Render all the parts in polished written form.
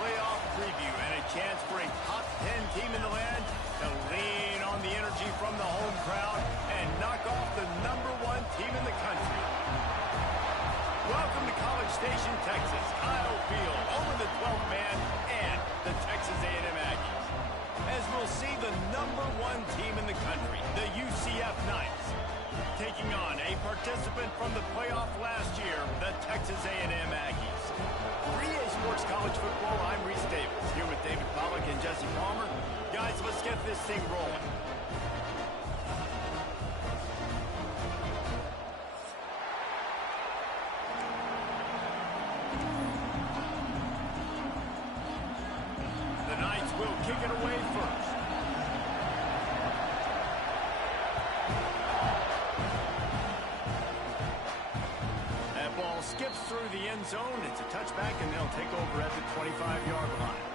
playoff preview and a chance for a top 10 team in the land to lean on the energy from the home crowd and knock off the #1 team in the country. Welcome to College Station, Texas. Kyle Field, over the 12th man, and the Texas A&M Aggies. As we'll see the #1 team in the country, the UCF Knights, taking on a participant from the playoff last year, the Texas A&M Aggies. For EA Sports College Football, I'm Reese Davis, here with David Pollack and Jesse Palmer. Guys, let's get this thing rolling. The Knights will kick it away first. That ball skips through the end zone. It's a touchback, and they'll take over at the 25-yard line.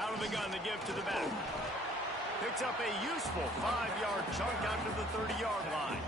Out of the gun to give to the back. Picks up a useful 5-yard chunk out to the 30-yard line.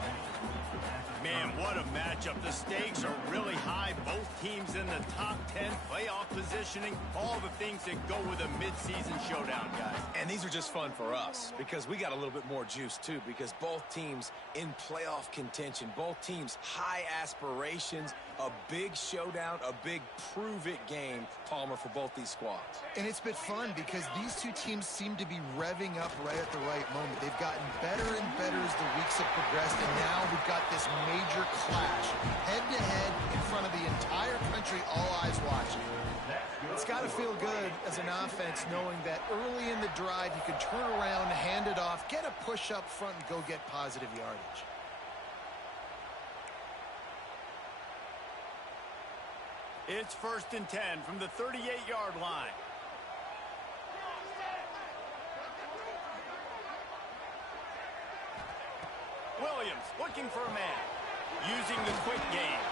Man, what a matchup. The stakes are really high. Both teams in the top 10, playoff positioning, all the things that go with a midseason showdown, guys. And these are just fun for us because we got a little bit more juice, too, because both teams in playoff contention, both teams high aspirations, a big showdown, a big prove-it game, Palmer, for both these squads. And it's been fun because these two teams seem to be revving up right at the right moment. They've gotten better and better as the weeks have progressed, and now we've got this major clash, head-to-head in front of the entire country, all eyes watching. It's got to feel good as an offense knowing that early in the drive you can turn around, hand it off, get a push up front, and go get positive yardage. It's 1st and 10 from the 38-yard line. Williams looking for a man. Using the quick game.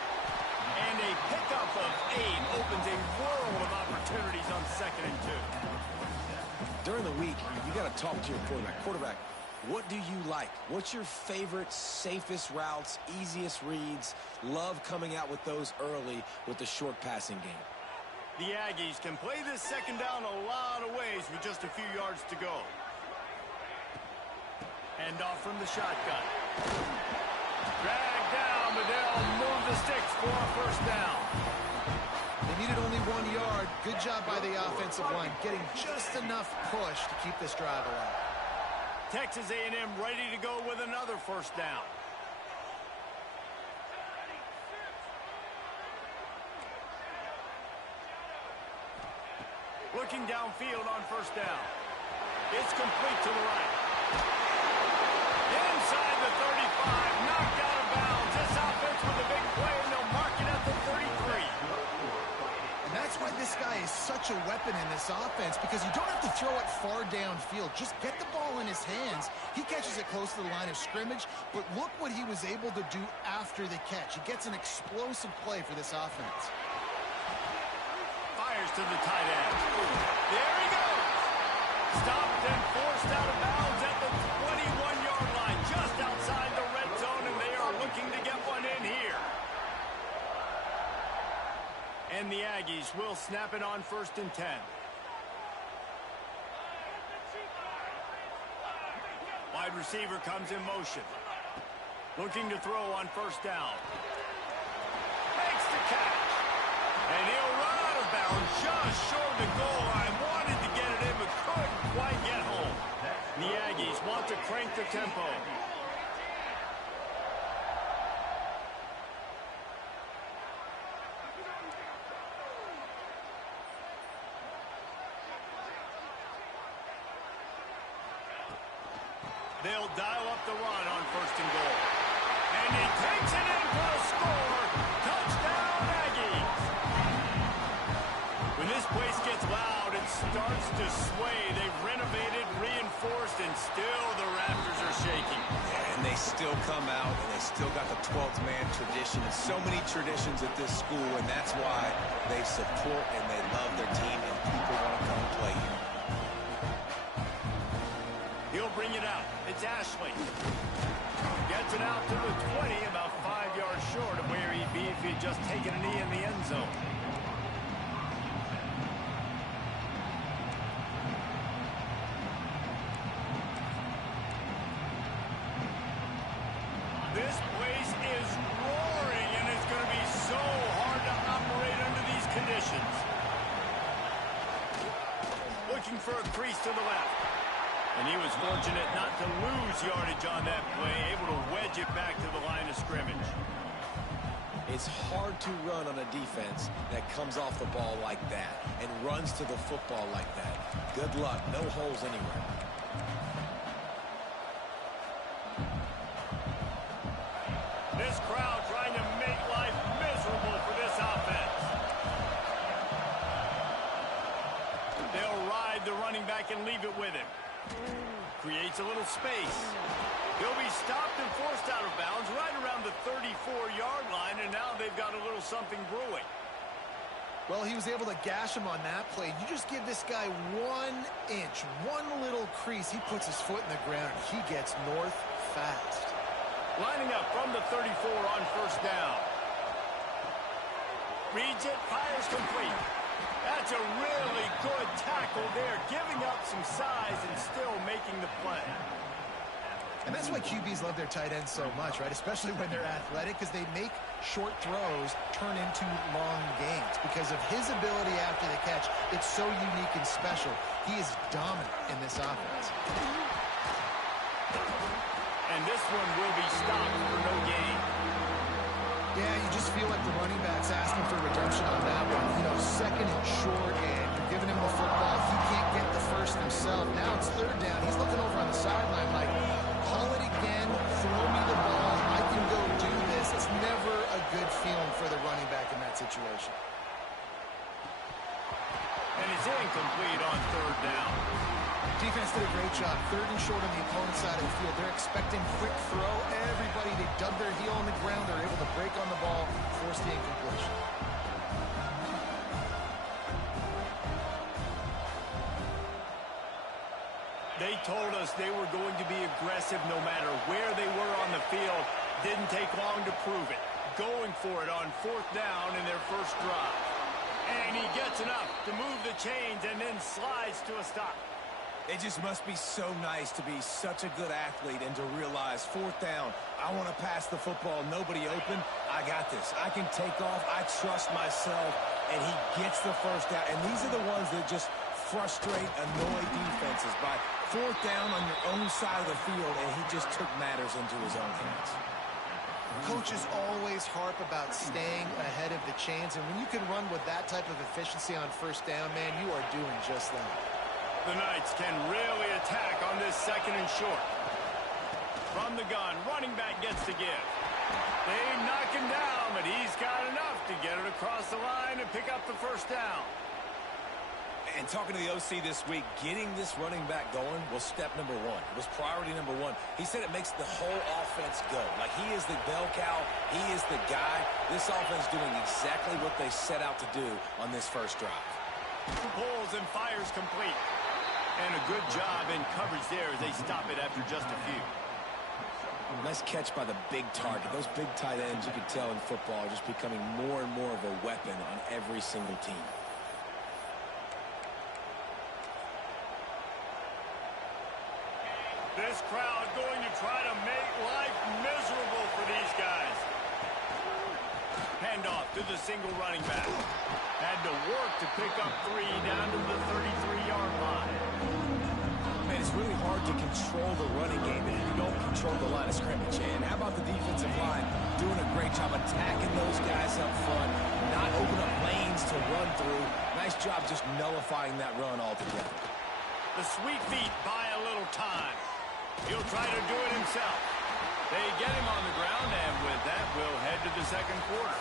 And a pickup of 8 opens a world of opportunities on 2nd and 2. During the week, you got to talk to your quarterback. Quarterback, what do you like? What's your favorite, safest routes, easiest reads? Love coming out with those early with the short passing game. The Aggies can play this 2nd down a lot of ways with just a few yards to go. Hand off from the shotgun. Drag down, but they'll move the sticks for a 1st down. They needed only 1 yard. Good job by the offensive line, getting just enough push to keep this drive alive. Texas A&M ready to go with another 1st down. Looking downfield on 1st down. It's complete to the right. Inside the 35, knocked out of bounds. This offense with a big play, and they'll mark it at the 33. And that's why this guy is such a weapon in this offense, because you don't have to throw it far downfield. Just get the ball in his hands. He catches it close to the line of scrimmage, but look what he was able to do after the catch. He gets an explosive play for this offense. Fires to the tight end. There he goes. Stopped and forced out of bounds at the 21-yard line, just outside the red zone, and they are looking to get one in here. And the Aggies will snap it on 1st and 10. Wide receiver comes in motion. Looking to throw on 1st down. Makes the catch. And he'll run out of bounds just short of the goal line. Wanted to get it in, but couldn't quite get home. The Aggies want to crank the tempo. They'll dial up the run on 1st and goal. And he takes it in for a score. Touchdown, Aggies. When this place gets loud, it starts to sway. They've renovated, reinforced, and still the rafters are shaking. Yeah, and they still come out, and they still got the 12th man tradition. And so many traditions at this school, and that's why they support and they love their team, and people want to come play here. He'll bring it out. It's Ashley. Gets it out to the 20, about 5 yards short of where he'd be if he'd just taken a knee in the end zone. This place is roaring, and it's going to be so hard to operate under these conditions. Looking for a crease to the left. And he was fortunate not to lose yardage on that play, able to wedge it back to the line of scrimmage. It's hard to run on a defense that comes off the ball like that and runs to the football like that. Good luck. No holes anywhere. This crowd trying to make life miserable for this offense. They'll ride the running back and leave it with him. Creates a little space. He'll be stopped and forced out of bounds right around the 34-yard line, and now they've got a little something brewing. Well, he was able to gash him on that play. You just give this guy 1 inch, one little crease. He puts his foot in the ground, and he gets north fast. Lining up from the 34 on first down. Reads it, fires complete. That's a really good tackle there, giving up some size and still making the play. And that's why QBs love their tight ends so much, right? Especially when they're athletic, because they make short throws turn into long gains. Because of his ability after the catch, it's so unique and special. He is dominant in this offense. And this one will be stopped for no gain. Yeah, you just feel like the running back's asking for redemption on that one. You know, second and short, and you're giving him the football. He can't get the first himself. Now it's third down. He's looking over on the sideline like, call it again, throw me the ball, I can go do this. It's never a good feeling for the running back in that situation. And it's incomplete on third down. Defense did a great job. Third and short on the opponent's side of the field. They're expecting quick throw. Everybody, they dug their heel on the ground. They're able to break on the ball, force the incompletion. They told us they were going to be aggressive no matter where they were on the field. Didn't take long to prove it. Going for it on fourth down in their first drive. And he gets enough to move the chains and then slides to a stop. It just must be so nice to be such a good athlete and to realize fourth down, I want to pass the football, nobody open, I got this. I can take off, I trust myself, and he gets the first down. And these are the ones that just frustrate, annoy defenses by fourth down on your own side of the field, and he just took matters into his own hands. Coaches always harp about staying ahead of the chains, and when you can run with that type of efficiency on first down, man, you are doing just that. The Knights can really attack on this second and short. From the gun, running back gets to give. They knock him down, but he's got enough to get it across the line and pick up the first down. And talking to the OC this week, getting this running back going was step number one. It was priority number one. He said it makes the whole offense go. Like, he is the bell cow. He is the guy. This offense doing exactly what they set out to do on this first drive. Pulls and fires complete. And a good job in coverage there as they stop it after just a few. Nice catch by the big target. Those big tight ends, you can tell in football, are just becoming more and more of a weapon on every single team. This crowd going to try to make life miserable for these guys. Handoff to the single running back. Had to work to pick up 3 down to the 33-yard line. Man, it's really hard to control the running game if you don't control the line of scrimmage. And how about the defensive line doing a great job attacking those guys up front, not open up lanes to run through. Nice job just nullifying that run altogether. The sweet feet buy a little time. He'll try to do it himself. They get him on the ground, and with that, we'll head to the second quarter.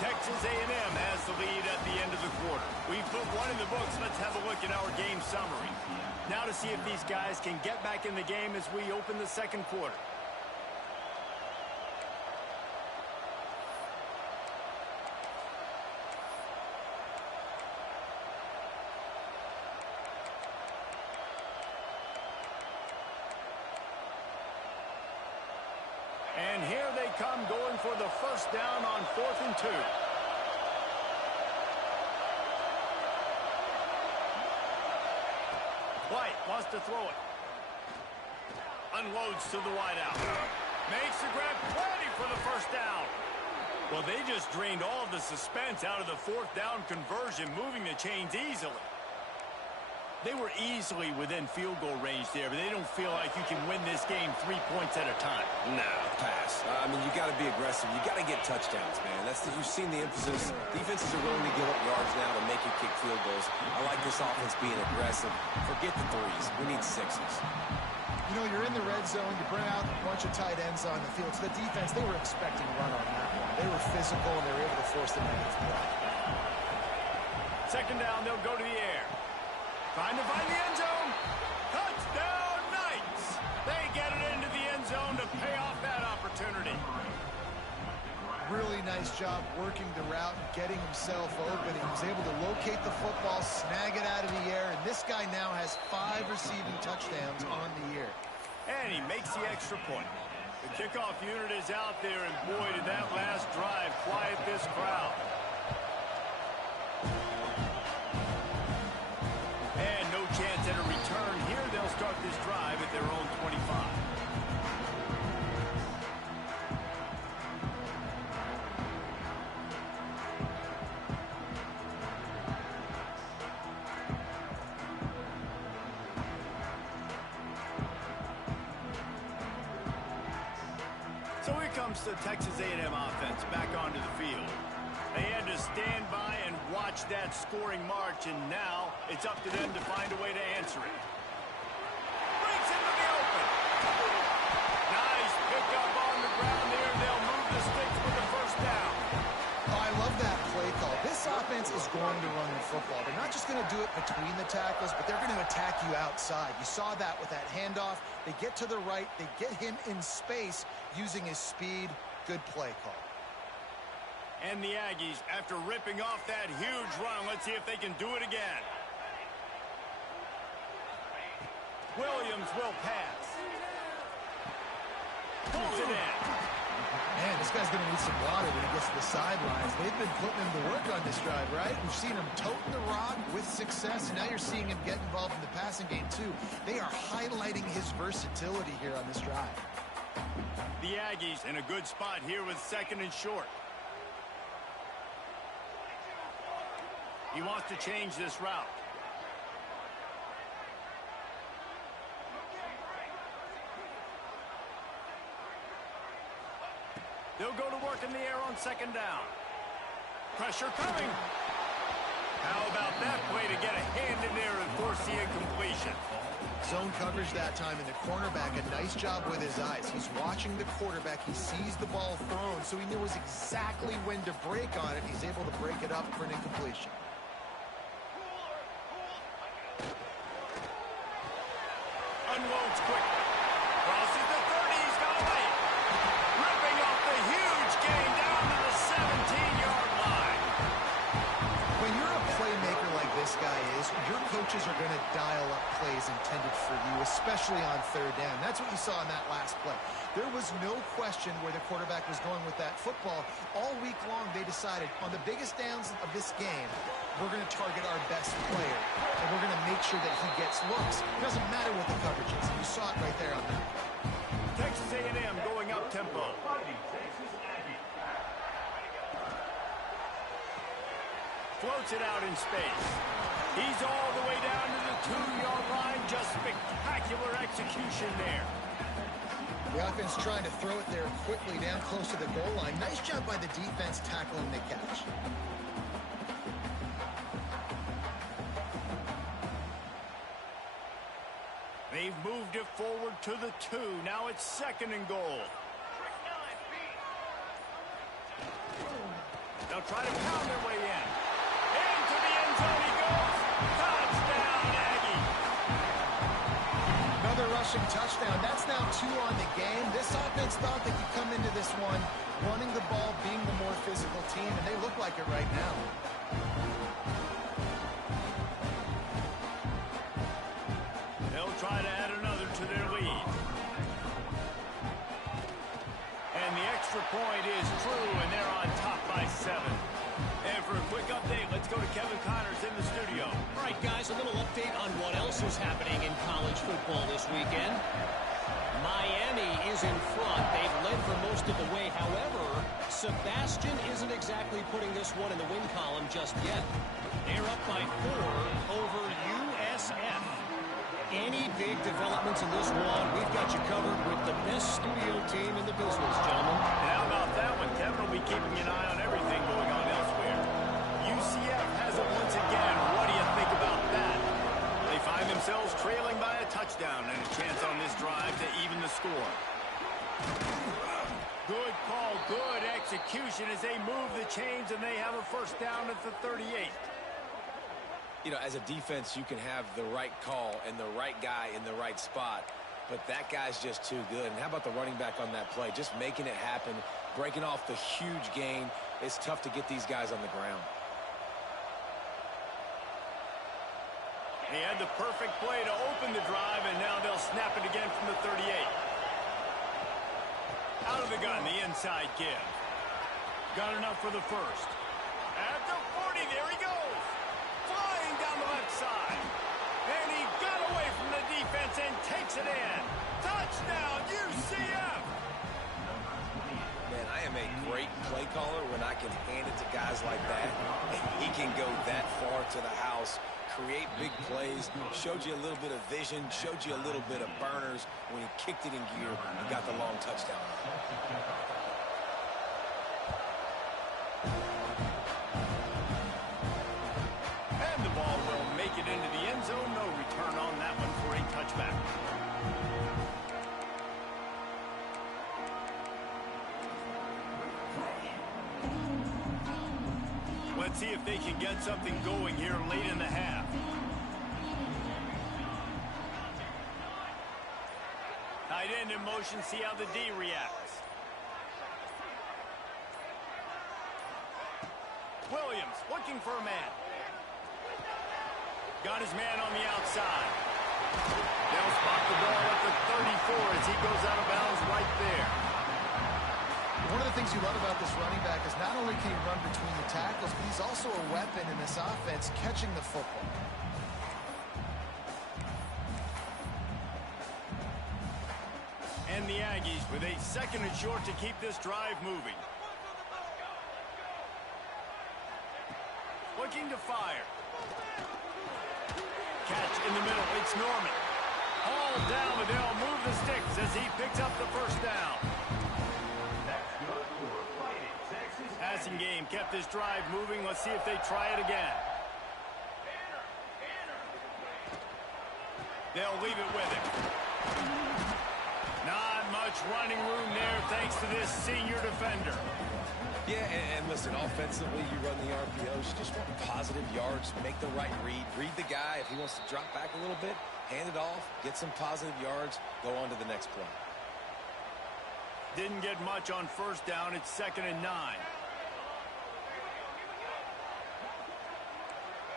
Texas A&M has the lead at the end of the quarter. We've put one in the books. Let's have a look at our game summary. Now to see if these guys can get back in the game as we open the second quarter. for the first down on 4th and 2. White wants to throw it. Unloads to the wideout. Makes the grab, plenty for the first down. Well, they just drained all of the suspense out of the 4th down conversion, moving the chains easily. They were easily within field goal range there, but they don't feel like you can win this game 3 points at a time. No, pass. I mean, you got to be aggressive. You got to get touchdowns, man. You've seen the emphasis. Defenses are willing to give up yards now to make you kick field goals. I like this offense being aggressive. Forget the threes. We need sixes. You know, you're in the red zone. You bring out a bunch of tight ends on the field. So the defense, they were expecting a run on that one. They were physical, and they were able to force the negative play. Second down, they'll go to the air. Trying to find the end zone. Touchdown, Knights! They get it into the end zone to pay off that opportunity. Really nice job working the route and getting himself open. He was able to locate the football, snag it out of the air, and this guy now has 5 receiving touchdowns on the year. And he makes the extra point. The kickoff unit is out there, and boy, did that last drive quiet this crowd. And no chance at a return here. They'll start this drive at their own 25. So here comes the Texas A&M offense back onto the field. They had to stand by and watch that scoring march, and now it's up to them to find a way to answer it. Breaks into the open. Nice pickup on the ground there. They'll move the sticks with the first down. Oh, I love that play call. This offense is going to run the football. They're not just going to do it between the tackles, but they're going to attack you outside. You saw that with that handoff. They get to the right. They get him in space using his speed. Good play call. And the Aggies, after ripping off that huge run, let's see if they can do it again. Williams will pass. Pulls it in. Man, this guy's going to need some water when he gets to the sidelines. They've been putting him to work on this drive, right? We've seen him toting the rock with success, and now you're seeing him get involved in the passing game, too. They are highlighting his versatility here on this drive. The Aggies in a good spot here with 2nd and short. He wants to change this route. They'll go to work in the air on 2nd down. Pressure coming. How about that play to get a hand in there and force the incompletion? Zone coverage that time, and the cornerback, a nice job with his eyes. He's watching the quarterback. He sees the ball thrown, so he knows exactly when to break on it. He's able to break it up for an incompletion. Unloads quick. Crosses the 30. He's got away. Ripping off the huge gain down to the 17-yard line. When you're a playmaker like this guy is, your coaches are going to dial up plays intended for you, especially on 3rd down. That's what you saw in that last play. There was no question where the quarterback was going with that football. All week long, they decided on the biggest downs of this game, we're going to target our best player, and we're going to make sure that he gets looks. It doesn't matter what the coverage is. You saw it right there on that. Texas A&M going up tempo. Floats it out in space. He's all the way down to the 2-yard line. Just spectacular execution there. The offense trying to throw it there quickly down close to the goal line. Nice job by the defense tackling the catch. They've moved it forward to the 2. Now it's 2nd and goal. They'll try to pound their way in. Into the end zone he goes. Touchdown, Aggie. Another rushing touchdown. That's now 2 on the game. This offense thought they could come into this one running the ball, being the more physical team, and they look like it right now. They'll try to add another to their lead. And the extra extra point is true, and they're on top by 7. And for a quick update, let's go to Kevin Connors in the studio. All right, guys, a little update on what else is happening in college football this weekend. Miami is in front. They've led for most of the way. However, Sebastian isn't exactly putting this one in the win column just yet. They're up by 4 over UCF. Any big developments in this one, we've got you covered with the best studio team in the business, gentlemen. And how about that one? Kevin will be keeping an eye on everything going on elsewhere. UCF has it once again. What do you think about that? They find themselves trailing by a touchdown and a chance on this drive to even the score. Good call, good execution as they move the chains, and they have a first down at the 38. You know, as a defense, you can have the right call and the right guy in the right spot, but that guy's just too good. And how about the running back on that play? Just making it happen, breaking off the huge gain. It's tough to get these guys on the ground. He had the perfect play to open the drive, and now they'll snap it again from the 38. Out of the gun, the inside give. Got enough for the first. At the 40, there he goes. Flying down the left side. And he got away from the defense and takes it in. Touchdown, UCF! Man, I am a great play caller when I can hand it to guys like that. And he can go that far to the house, create big plays, showed you a little bit of vision, showed you a little bit of burners when he kicked it in gear and got the long touchdown. And the ball will make it into the end zone. No return on that one for a touchback. Let's see if they can get something going here late in the half. Tight end in motion, see how the D reacts. Williams looking for a man. Got his man on the outside. They'll spot the ball at the 34 as he goes out of bounds right there. One of the things you love about this running back is not only can he run between the tackles, but he's also a weapon in this offense catching the football. And the Aggies with a second and short to keep this drive moving. Looking to fire. Catch in the middle. It's Norman. Hauled down, but they'll move the sticks as he picks up the first down. Passing game kept this drive moving. Let's see if they try it again. They'll leave it with him. Not much running room there thanks to this senior defender. Yeah, and listen, offensively, you run the RPOs. You just want positive yards, make the right read. Read the guy. If he wants to drop back a little bit, hand it off, get some positive yards, go on to the next play. Didn't get much on first down. It's 2nd and 9.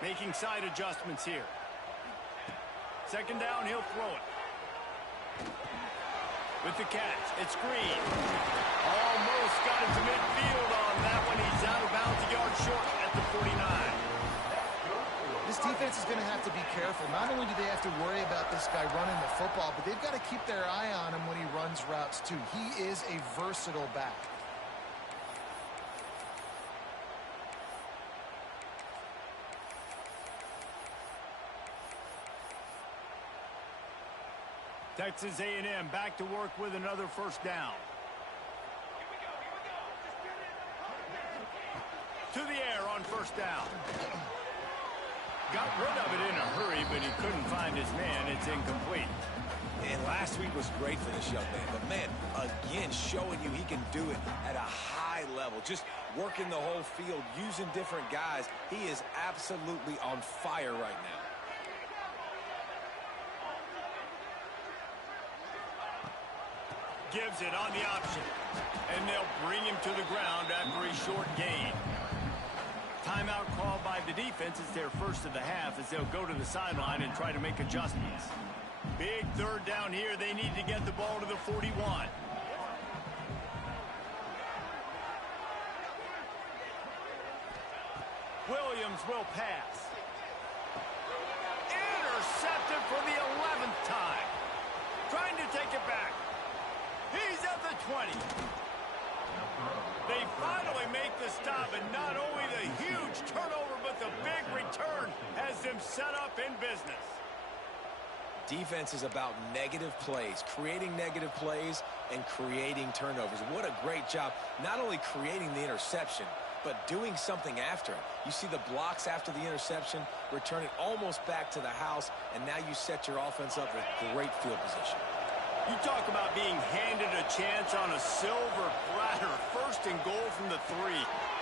Making side adjustments here. 2nd down, he'll throw it. With the catch, it's Green. Almost got it to midfield on that one. He's out of bounds, a yard short at the 49. This defense is going to have to be careful. Not only do they have to worry about this guy running the football, but they've got to keep their eye on him when he runs routes too. He is a versatile back. Texas A&M back to work with another first down. To the air on first down. Got rid of it in a hurry, but he couldn't find his man. It's incomplete. And last week was great for this young man. But, man, again, showing you he can do it at a high level. Just working the whole field, using different guys. He is absolutely on fire right now. Gives it on the option. And they'll bring him to the ground after a short gain. Timeout called by the defense. It's their first of the half as they'll go to the sideline and try to make adjustments. Big third down here. They need to get the ball to the 41. Williams will pass. Intercepted for the 11th time. Trying to take it back. He's at the 20. They finally make the stop, and not only the huge turnover, but the big return has them set up in business. Defense is about negative plays, creating negative plays and creating turnovers. What a great job, not only creating the interception, but doing something after it. You see the blocks after the interception, return it almost back to the house, and now you set your offense up with great field position. You talk about being handed a chance on a silver platter. First and goal from the 3.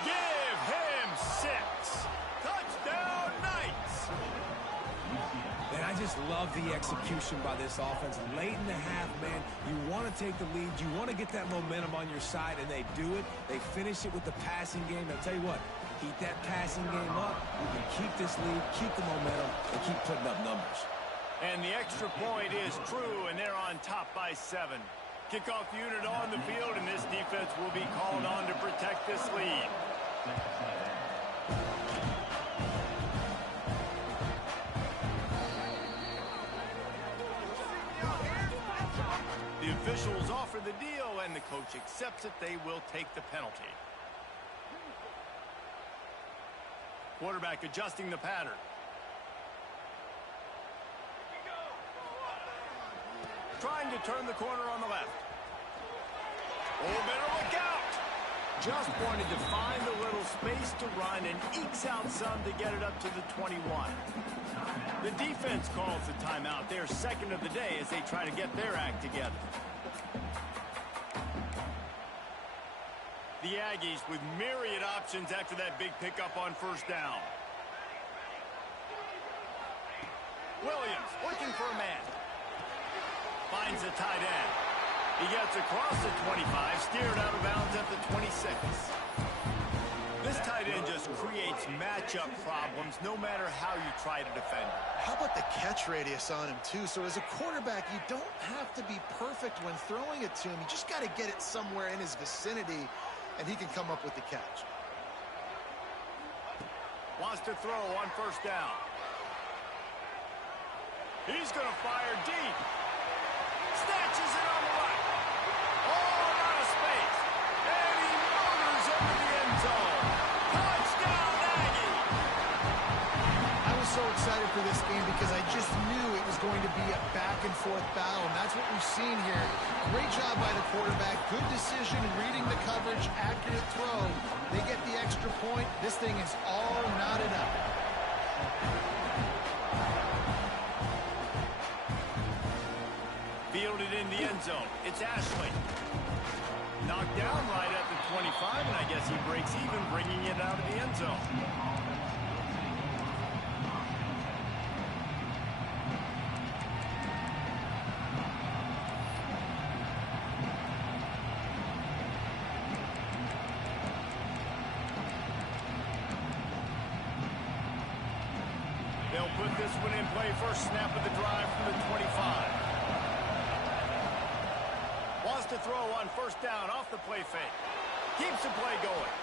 Give him 6. Touchdown, Knights. And I just love the execution by this offense. Late in the half, man, you want to take the lead. You want to get that momentum on your side, and they do it. They finish it with the passing game. I'll tell you what, keep that passing game up. We can keep this lead, keep the momentum, and keep putting up numbers. And the extra point is true, and they're on top by 7. Kickoff unit on the field, and this defense will be called on to protect this lead. The officials offer the deal, and the coach accepts it. They will take the penalty. Quarterback adjusting the pattern. Trying to turn the corner on the left. Oh, better look out! Just wanted to find a little space to run and ekes out some to get it up to the 21. The defense calls the timeout. They're second of the day as they try to get their act together. The Aggies with myriad options after that big pickup on first down. Williams looking for a man. Finds the tight end. He gets across the 25, steered out of bounds at the 26. This tight end just creates matchup problems no matter how you try to defend him. How about the catch radius on him, too? So as a quarterback, you don't have to be perfect when throwing it to him. You just got to get it somewhere in his vicinity, and he can come up with the catch. Wants to throw on first down. He's going to fire deep. Snatches it on the right. All out of space. And he motors into the end zone. Touchdown, Aggie! I was so excited for this game because I just knew it was going to be a back-and-forth battle, and that's what we've seen here. Great job by the quarterback. Good decision, reading the coverage, accurate throw. They get the extra point. This thing is all knotted up. Fielded in the end zone. It's Ashley. Knocked down right at the 25, and I guess he breaks even, bringing it out of the end zone. They'll put this one in play. First snap of the drive from the 25. Wants to throw on first down off the play fake. Keeps the play going.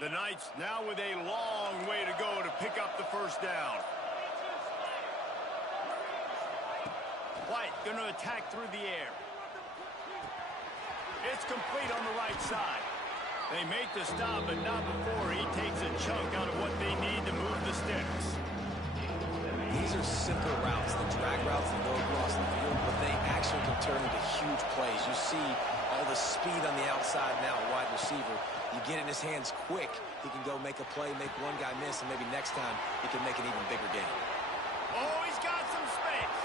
The Knights now with a long way to go to pick up the first down. White going to attack through the air. It's complete on the right side. They make the stop, but not before he takes a chunk out of what they need to move the sticks. These are simple routes, the drag routes that go across the field, but they actually can turn into huge plays. You see all the speed on the outside now, wide receiver. You get in his hands quick, he can go make a play, make one guy miss, and maybe next time he can make an even bigger game. Oh, he's got some space.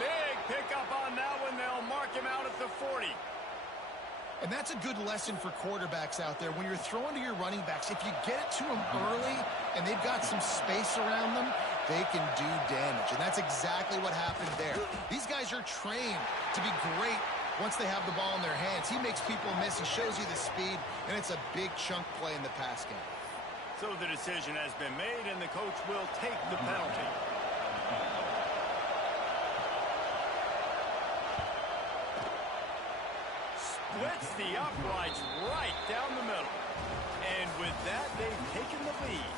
Big pickup on that one. They'll mark him out at the 40. And that's a good lesson for quarterbacks out there. When you're throwing to your running backs, if you get it to them early and they've got some space around them, they can do damage. And that's exactly what happened there. These guys are trained to be great once they have the ball in their hands. He makes people miss. He shows you the speed, and it's a big chunk play in the pass game. So the decision has been made, and the coach will take the penalty. Splits the uprights right down the middle. And with that, they've taken the lead.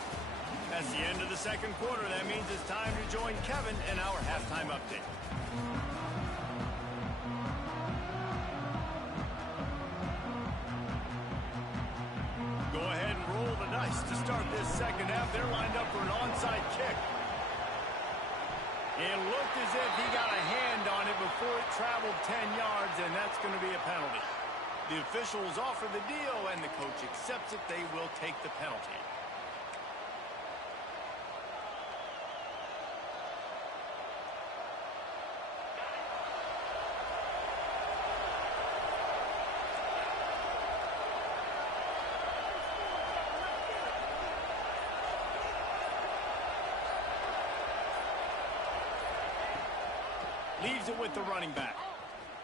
That's the end of the second quarter. That means it's time to join Kevin in our halftime update. Go ahead and roll the dice to start this second half. They're lined up for an onside kick. It looked as if he got a hand on it before it traveled 10 yards, and that's going to be a penalty. The officials offer the deal, and the coach accepts it. They will take the penalty. Leaves it with the running back.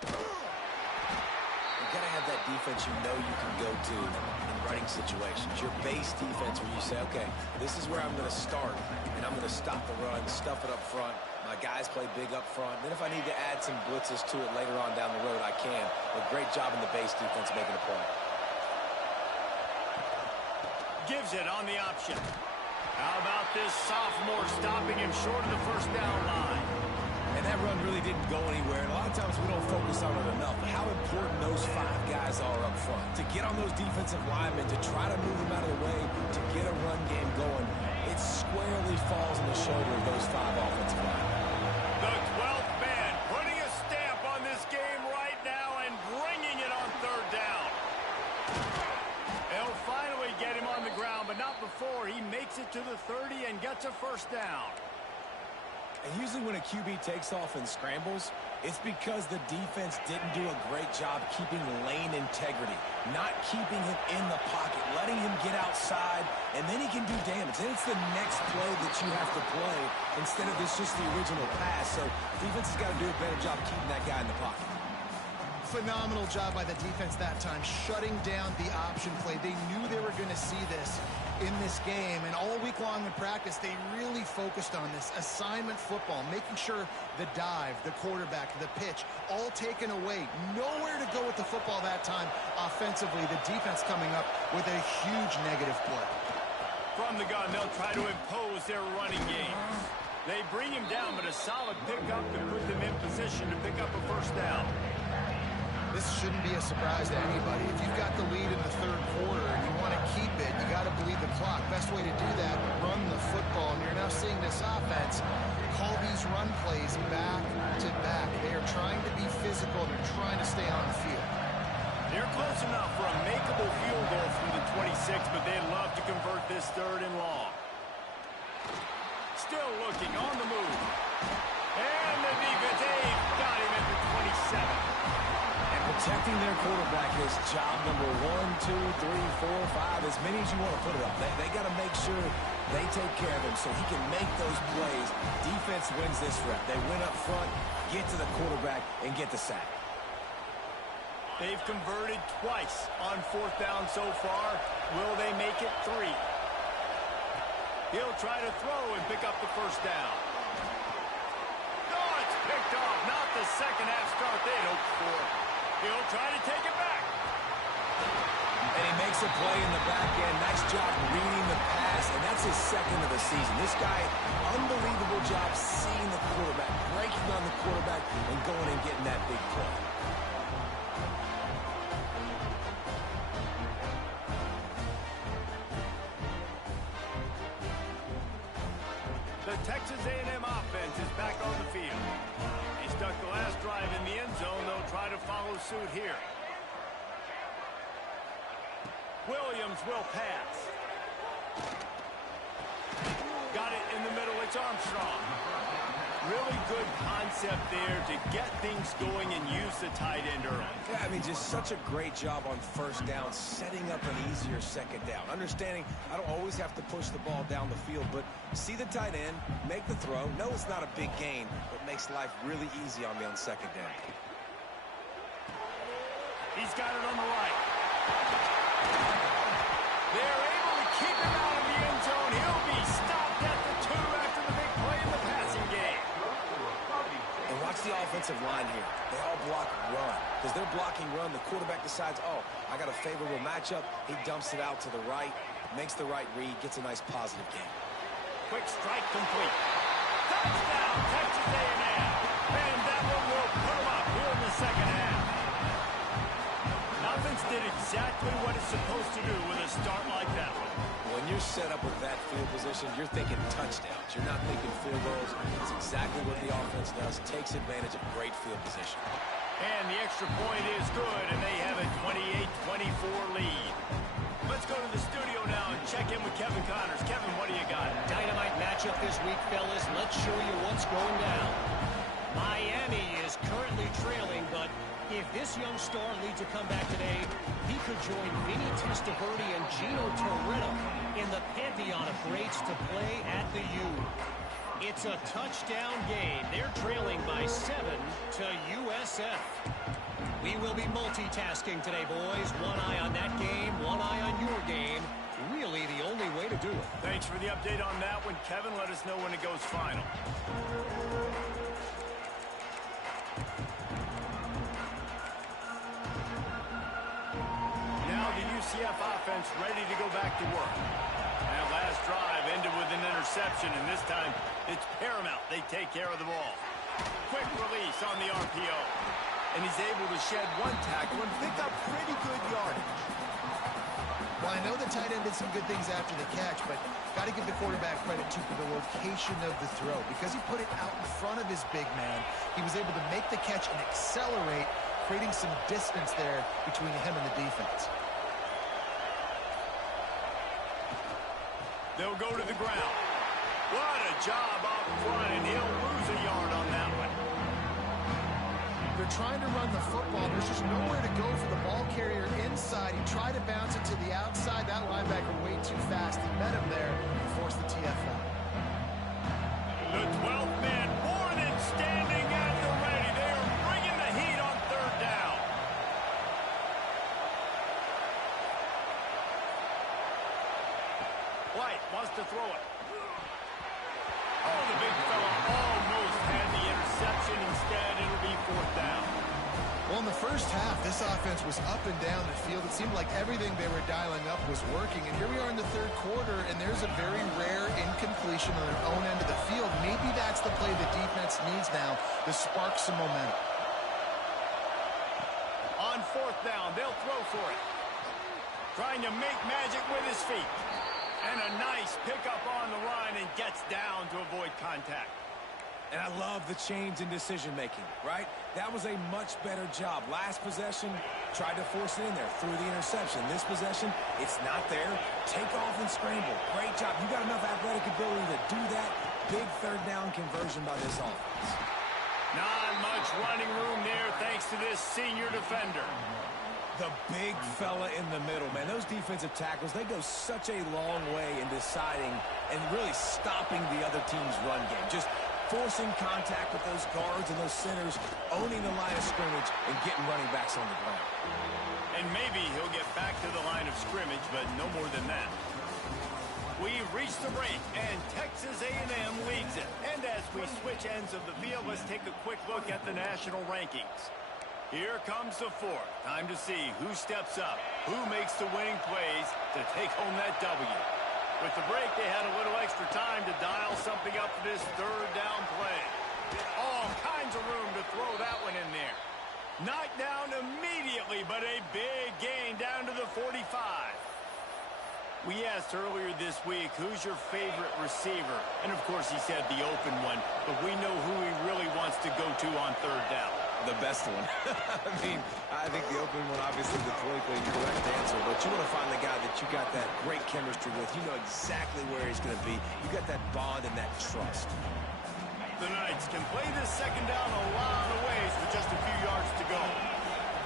You got to have that defense you know you can go to in running situations. Your base defense where you say, okay, this is where I'm going to start, and I'm going to stop the run, stuff it up front. My guys play big up front. Then if I need to add some blitzes to it later on down the road, I can. A great job in the base defense making a play. Gives it on the option. How about this sophomore stopping him short of the first down line? And that run really didn't go anywhere. And a lot of times we don't focus on it enough. How important those 5 guys are up front. To get on those defensive linemen, to try to move them out of the way, to get a run game going, it squarely falls on the shoulder of those 5 offensive linemen. The 12th man putting a stamp on this game right now and bringing it on third down. They'll finally get him on the ground, but not before he makes it to the 30 and gets a first down. And usually when a QB takes off and scrambles, it's because the defense didn't do a great job keeping lane integrity, not keeping him in the pocket, letting him get outside, and then he can do damage. Then it's the next play that you have to play instead of this just the original pass. So defense has got to do a better job keeping that guy in the pocket. Phenomenal job by the defense that time, shutting down the option play. They knew they were going to see this in this game, and all week long in practice, they really focused on this assignment football, making sure the dive, the quarterback, the pitch, all taken away. Nowhere to go with the football that time offensively. The defense coming up with a huge negative play. From the gun, they'll try to impose their running game. They bring him down, but a solid pickup to put them in position to pick up a first down. This shouldn't be a surprise to anybody. If you've got the lead in the third quarter and you want to keep it, you got to bleed the clock. Best way to do that, run the football. And you're now seeing this offense call these run plays back to back. They are trying to be physical. They're trying to stay on the field. They're close enough for a makeable field goal from the 26, but they'd love to convert this third and long. Still looking on the move. And the defense got him at the 27. Protecting their quarterback is job number 1, 2, 3, 4, 5, as many as you want to put it up. They got to make sure they take care of him so he can make those plays. Defense wins this rep. They win up front, get to the quarterback, and get the sack. They've converted twice on fourth down so far. Will they make it 3? He'll try to throw and pick up the first down. No, it's picked off. Not the second half start they'd hoped for. He'll try to take it back. And he makes a play in the back end. Nice job reading the pass, and that's his second of the season. This guy, unbelievable job seeing the quarterback, breaking on the quarterback, and going and getting that big play. The Texas A&M offense is back on the field. They stuck the last drive in the end zone. They'll try to follow suit here. Williams will pass. Got it in the middle. It's Armstrong. Really good concept there to get things going and use the tight end early. Yeah, I mean, just such a great job on first down, setting up an easier second down. Understanding I don't always have to push the ball down the field, but see the tight end, make the throw. No, it's not a big gain, but makes life really easy on me on second down. He's got it on the right. They're able to keep him out of the end zone. He'll be stopped at the 2 after the big play in the passing game. And watch the offensive line here. They all block run. Because they're blocking run, the quarterback decides, oh, I got a favorable matchup. He dumps it out to the right, makes the right read, gets a nice positive game. Quick strike complete. Touchdown, Texas A&M. And that one will put them up here in the second half. Offense did exactly what it's supposed to do with a start like that one. When you're set up with that field position, you're thinking touchdowns. You're not thinking field goals. It's exactly what the offense does. Takes advantage of great field position. And the extra point is good, and they have a 28-24 lead. Let's go to the studio now and check in with Kevin Connors. Kevin, what do you got? Dynamite matchup this week, fellas. Let's show you what's going down. Miami is currently trailing, but if this young star leads a comeback today, he could join Vinny Testaverde and Gino Toretto in the pantheon of greats to play at the U. It's a touchdown game. They're trailing by 7 to USF. We will be multitasking today, boys. One eye on that game, one eye on your game. Really the only way to do it. Thanks for the update on that one, Kevin. Let us know when it goes final. UCF offense ready to go back to work. That last drive ended with an interception, and this time it's paramount they take care of the ball. Quick release on the RPO. And he's able to shed one tackle and pick up pretty good yardage. Well, I know the tight end did some good things after the catch, but got to give the quarterback credit, too, for the location of the throw. Because he put it out in front of his big man, he was able to make the catch and accelerate, creating some distance there between him and the defense. They'll go to the ground. What a job up front, and he'll lose a yard on that one. They're trying to run the football. There's just nowhere to go for the ball carrier inside. He tried to bounce it to the outside. That linebacker way too fast. He met him there and forced the TFL. The 12th man more than standing at the ready. They are bringing the heat on third down. White wants to throw it. Oh, the big fella almost had the interception. Instead, it'll be fourth down. Well, in the first half, this offense was up and down the field. It seemed like everything they were dialing up was working. And here we are in the third quarter, and there's a very rare incompletion on their own end of the field. Maybe that's the play the defense needs now to spark some momentum. On fourth down, they'll throw for it. Trying to make magic with his feet. And a nice pickup on the line and gets down to avoid contact. And I love the change in decision-making, right? That was a much better job. Last possession, tried to force it in there, threw the interception. This possession, it's not there. Take off and scramble. Great job. You got enough athletic ability to do that. Big third down conversion by this offense. Not much running room there thanks to this senior defender. The big fella in the middle, man. Those defensive tackles, they go such a long way in deciding and really stopping the other team's run game. Just forcing contact with those guards and those centers, owning the line of scrimmage, and getting running backs on the ground. And maybe he'll get back to the line of scrimmage, but no more than that. We've reached the break, and Texas A&M leads it. And as we switch ends of the field, let's take a quick look at the national rankings. Here comes the fourth. Time to see who steps up, who makes the winning plays to take home that W. With the break, they had a little extra time to dial something up for this third down play. All kinds of room to throw that one in there. Knocked down immediately, but a big gain down to the 45. We asked earlier this week, who's your favorite receiver? And, of course, he said the open one, but we know who he really wants to go to on third down. The best one. I think the open one, obviously, the politically correct answer, but you want to find the guy that you got that great chemistry with. You know exactly where he's going to be. You got that bond and that trust. The Knights can play this second down a lot of ways with just a few yards to go.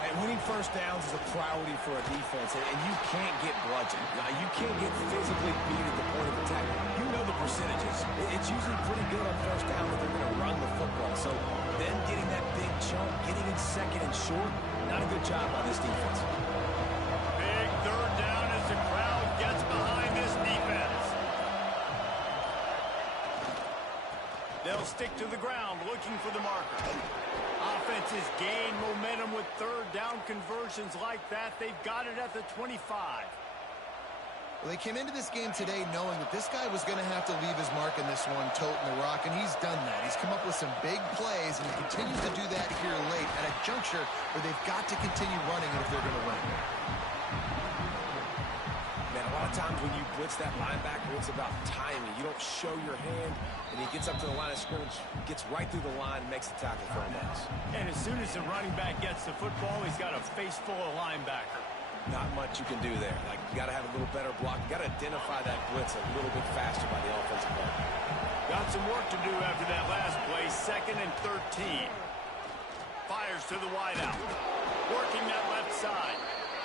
And winning first downs is a priority for a defense, and you can't get bludgeoned. You can't get physically beat at the point of attack. You know the percentages. It's usually pretty good on first down that they're going to run the football. So then getting that big chunk, getting in second and short, not a good job by this defense. Big third down as the crowd gets behind this defense. They'll stick to the ground looking for the marker. Offenses gain momentum with third down conversions like that. They've got it at the 25. Well, they came into this game today knowing that this guy was going to have to leave his mark in this one, toting the rock, and he's done that. He's come up with some big plays, and he continues to do that here late at a juncture where they've got to continue running if they're going to win. Man, a lot of times when you blitz that linebacker, it's about timing. You don't show your hand, and he gets up to the line of scrimmage, gets right through the line, and makes the tackle for a loss. And as soon as the running back gets the football, he's got a face full of linebacker. Not much you can do there. Like, you got to have a little better block. You got to identify that blitz a little bit faster by the offensive line. Got some work to do after that last play. 2nd and 13. Fires to the wideout. Working that left side.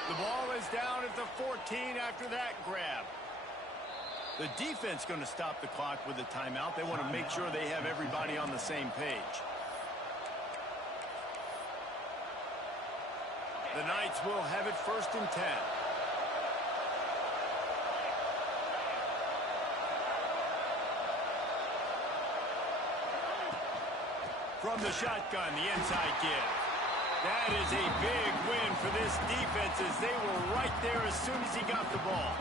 The ball is down at the 14 after that grab. The defense going to stop the clock with a timeout. They want to make sure they have everybody on the same page. The Knights will have it 1st and 10. From the shotgun, the inside give. That is a big win for this defense as they were right there as soon as he got the ball.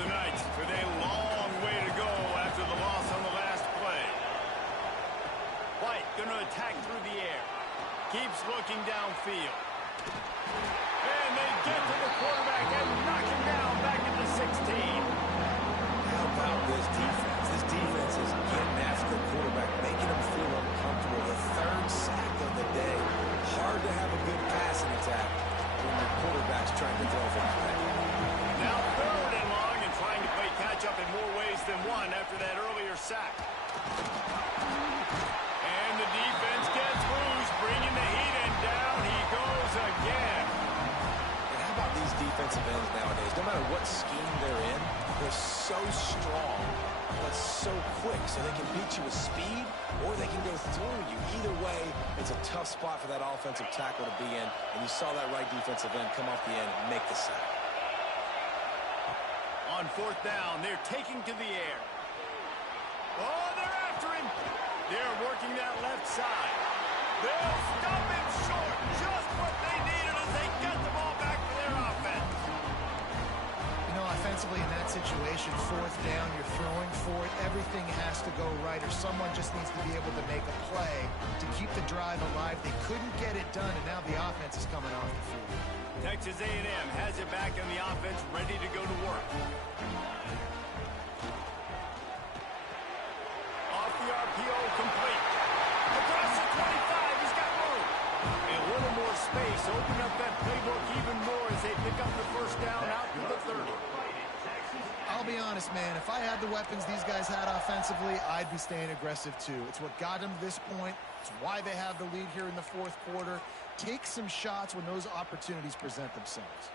The Knights with a long way to go after the loss on the last play. White going to attack through the air. Keeps looking downfield. And they get to the quarterback and knock him down back at the 16. How about this defense? This defense is getting after the quarterback, making him feel uncomfortable. The 3rd sack of the day. Hard to have a good passing attack when your quarterback's trying to throw for his back. Now 3rd and long and trying to play catch-up in more ways than one after that earlier sack. And the defense gets loose, bringing the heat, and down he goes again. And how about these defensive ends nowadays? No matter what scheme they're in, they're so strong, but so quick, so they can beat you with speed, or they can go through you. Either way, it's a tough spot for that offensive tackle to be in, and you saw that right defensive end come off the end and make the sack. On 4th down, they're taking to the air. Oh, they're after him. They're working that left side. They'll stop him short. Just what they needed as they get the ball back for their offense. You know, offensively in that situation, 4th down, you're throwing for it. Everything has to go right, or someone just needs to be able to make a play to keep the drive alive. They couldn't get it done, and now the offense is coming off the field. Texas A&M has it back on the offense, ready to go to work. Off the RPO, complete. Across the 25, he's got room. A little more space, open up that playbook even more as they pick up the 1st down out to the 30. I'll be honest, man, if I had the weapons these guys had offensively, I'd be staying aggressive too. It's what got them to this point. It's why they have the lead here in the 4th quarter. Take some shots when those opportunities present themselves.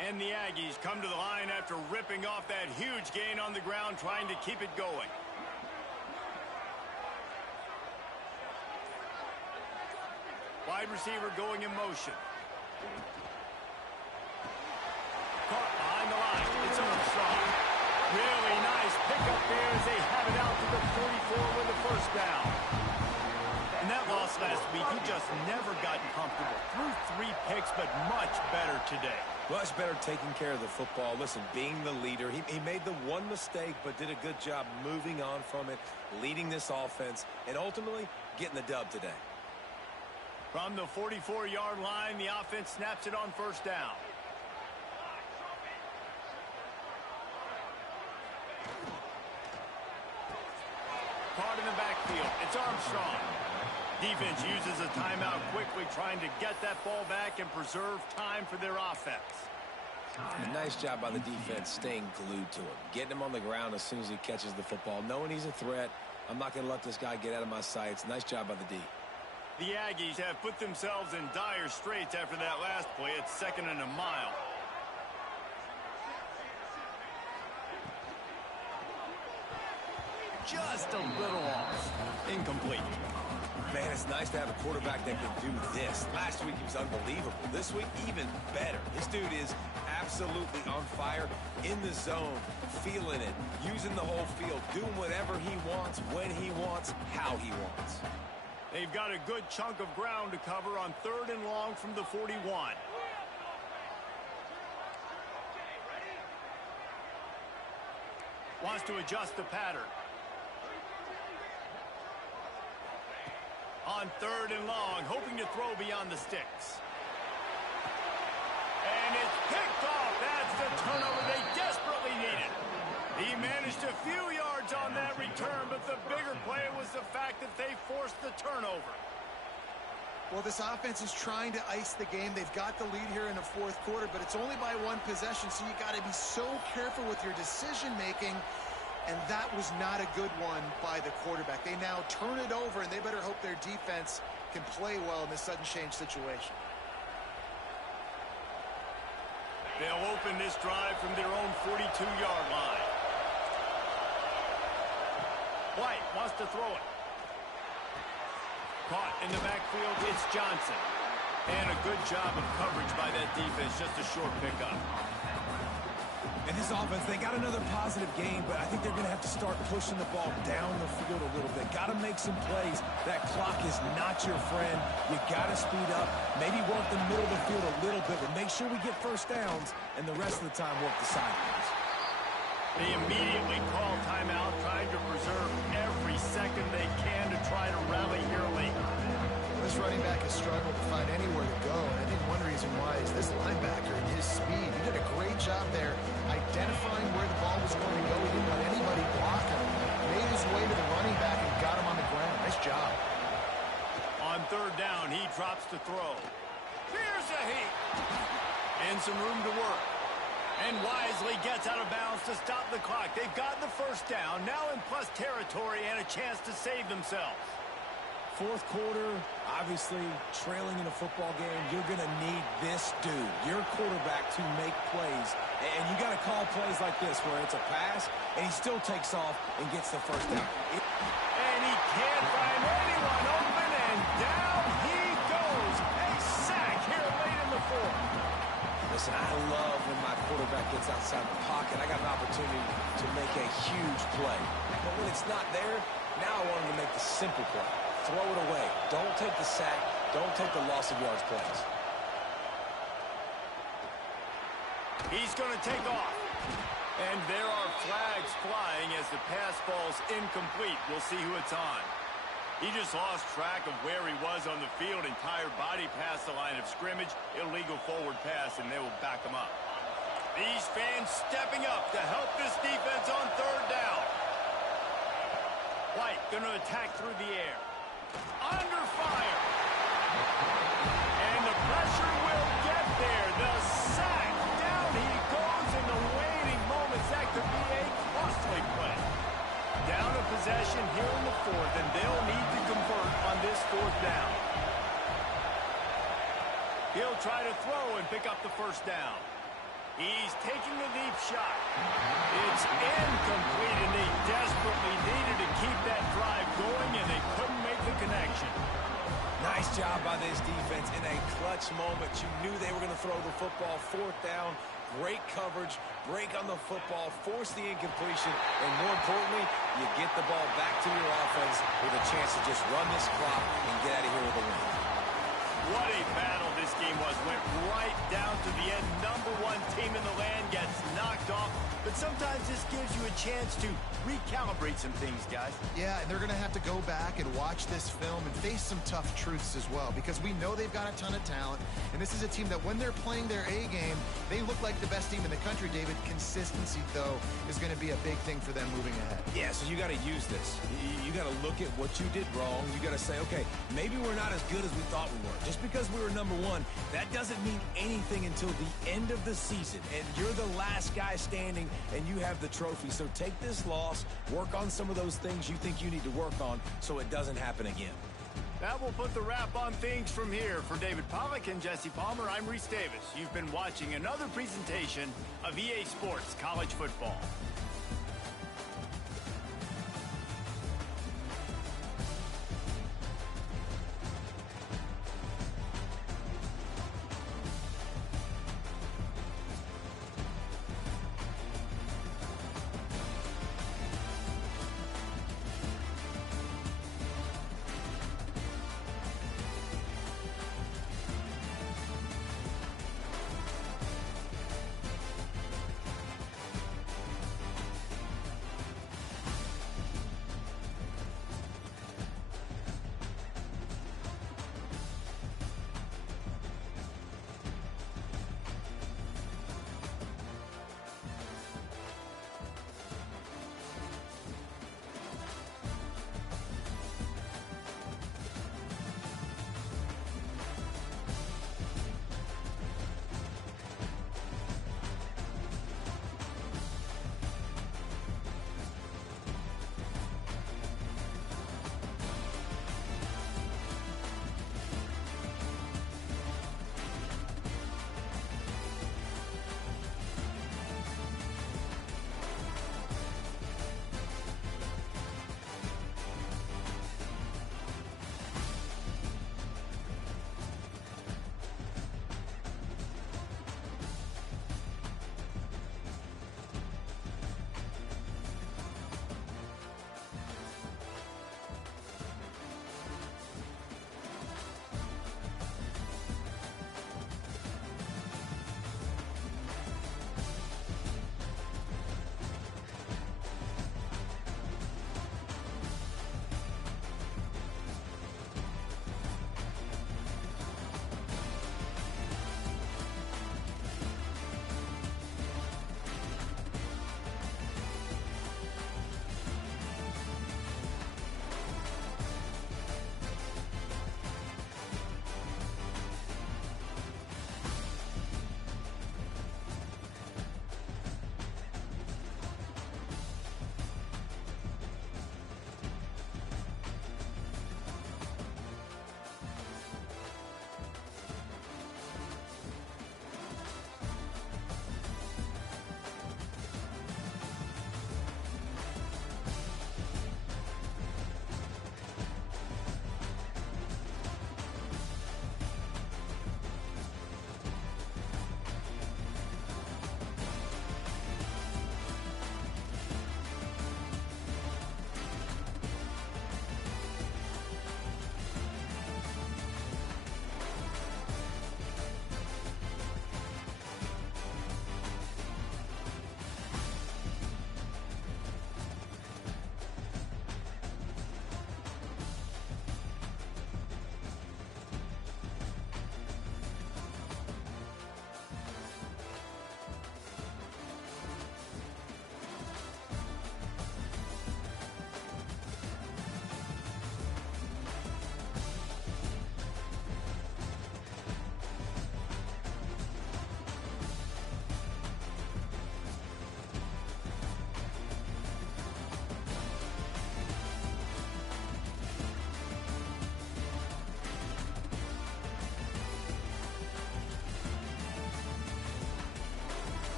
And the Aggies come to the line after ripping off that huge gain on the ground, trying to keep it going. Wide receiver going in motion. Caught behind the line. It's Armstrong. Really nice pickup there as they have it out to the down. In that loss last week, he just never gotten comfortable. Threw 3 picks, but much better today. Much better taking care of the football. Listen, being the leader, he made the one mistake, but did a good job moving on from it, leading this offense, and ultimately getting the dub today. From the 44-yard line, the offense snaps it on first down. Caught in the backfield. It's Armstrong. Defense uses a timeout quickly, trying to get that ball back and preserve time for their offense. A nice job by the defense staying glued to him, getting him on the ground as soon as he catches the football, knowing he's a threat. I'm not going to let this guy get out of my sights. Nice job by the D. The Aggies have put themselves in dire straits after that last play. It's 2nd and a mile. Just a little off. Incomplete. Man, it's nice to have a quarterback that can do this. Last week he was unbelievable. This week, even better. This dude is absolutely on fire, in the zone, feeling it, using the whole field, doing whatever he wants, when he wants, how he wants. They've got a good chunk of ground to cover on 3rd and long from the 41. Wants to adjust the pattern. On 3rd and long, hoping to throw beyond the sticks. And it's picked off. That's the turnover they desperately needed. He managed a few yards on that return, but the bigger play was the fact that they forced the turnover. Well, this offense is trying to ice the game. They've got the lead here in the 4th quarter, but it's only by 1 possession, so you got to be so careful with your decision-making. And that was not a good one by the quarterback. They now turn it over, and they better hope their defense can play well in this sudden change situation. They'll open this drive from their own 42-yard line. White wants to throw it. Caught in the backfield, it's Johnson. And a good job of coverage by that defense, just a short pickup. And this offense, they got another positive game, but I think they're going to have to start pushing the ball down the field a little bit. Got to make some plays. That clock is not your friend. You got to speed up, maybe work the middle of the field a little bit, but make sure we get first downs, and the rest of the time work the sidelines. They immediately call timeout, trying to preserve every second they can to try to rally here late. This running back has struggled to find anywhere to go, and I think one reason why is this linebacker and his speed. He did a great job there identifying where the ball was going to go. He didn't let anybody block him. Made his way to the running back and got him on the ground. Nice job. On 3rd down, he drops to throw. Here's a heat. And some room to work. And wisely gets out of bounds to stop the clock. They've gotten the first down, now in plus territory and a chance to save themselves. 4th quarter, obviously trailing in a football game, you're going to need this dude, your quarterback, to make plays. And you got to call plays like this where it's a pass and he still takes off and gets the first down. And he can't find anyone open, and down he goes. A sack here late in the 4th. Listen, I love when my quarterback gets outside the pocket. I got an opportunity to make a huge play. But when it's not there, now I want him to make the simple play. Throw it away. Don't take the sack. Don't take the loss of yards plays. He's going to take off. And there are flags flying as the pass falls incomplete. We'll see who it's on. He just lost track of where he was on the field. Entire body past the line of scrimmage. Illegal forward pass, and they will back him up. These fans stepping up to help this defense on 3rd down. White going to attack through the air. Under fire. And the pressure will get there. The sack. Down he goes in the waiting moments. That could be a costly play. Down a possession here in the 4th, and they'll need to convert on this 4th down. He'll try to throw and pick up the first down. He's taking the deep shot. It's incomplete, and they desperately needed to keep that drive going, and they couldn't make the connection. Nice job by this defense in a clutch moment. You knew they were going to throw the football. 4th down, Great coverage, break on the football, force the incompletion, and more importantly, you get the ball back to your offense with a chance to just run this clock and get out of here with a win. What a battle this game was. Went right down to the end. Number one team in the land gets knocked off. But sometimes this gives you a chance to recalibrate some things, guys. Yeah, and they're going to have to go back and watch this film and face some tough truths as well, because we know they've got a ton of talent, and this is a team that when they're playing their A game, they look like the best team in the country, David. Consistency, though, is going to be a big thing for them moving ahead. Yeah, so you got to use this. You got to look at what you did wrong. You got to say, okay, maybe we're not as good as we thought we were. Just because we were number one, that doesn't mean anything until the end of the season, and you're the last guy standing, and you have the trophy. So take this loss, work on some of those things you think you need to work on so it doesn't happen again. That will put the wrap on things from here. For David Pollack and Jesse Palmer, I'm Reese Davis. You've been watching another presentation of EA Sports College Football.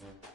Chiefs.